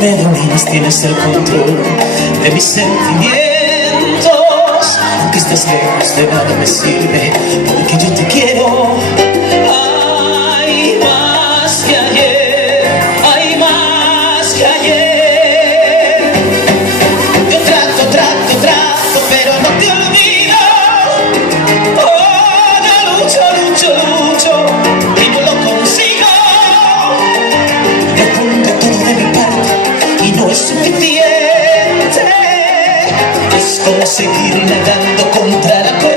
me dominas, tienes el control de mis sentimientos. Aunque estés lejos, de nada me sirve, porque yo te quiero. Hay más que ayer, hay más que ayer. Yo trato, pero no te olvido. Oh, yo lucho, y no lo consigo. Yo pongo todo de mi parte y no es suficiente. Es como seguir nadando contra la corriente.